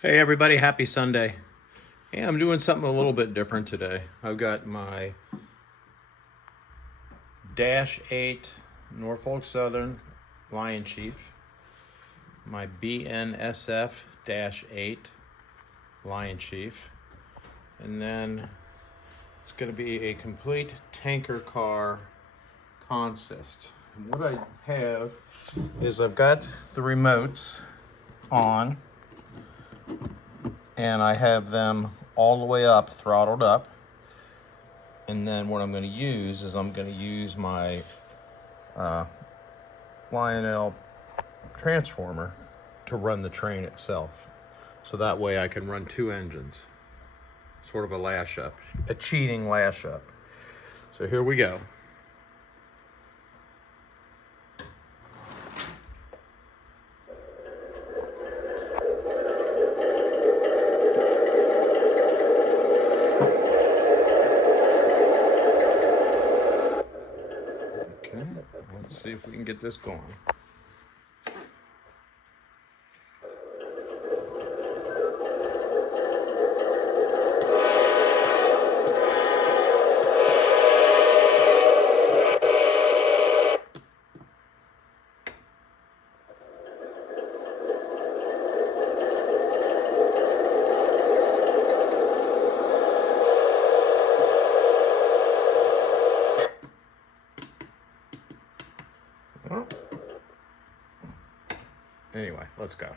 Hey everybody, happy Sunday. Hey, I'm doing something a little bit different today. I've got my Dash 8 Norfolk Southern Lion Chief, my BNSF Dash 8 Lion Chief, and then it's going to be a complete tanker car consist. And what I have is I've got the remotes on, and I have them all the way up, throttled up. And then what I'm going to use is I'm going to use my Lionel transformer to run the train itself. So that way I can run two engines. Sort of a lash up, a cheating lash up. So here we go. Okay, let's see if we can get this going. Well, anyway, let's go.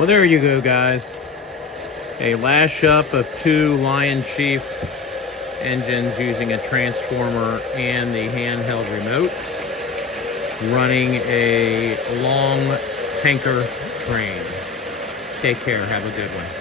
Well, there you go, guys. A lash up of 2 Lion Chief engines using a transformer and the handheld remotes, running a long tanker train. Take care. Have a good one.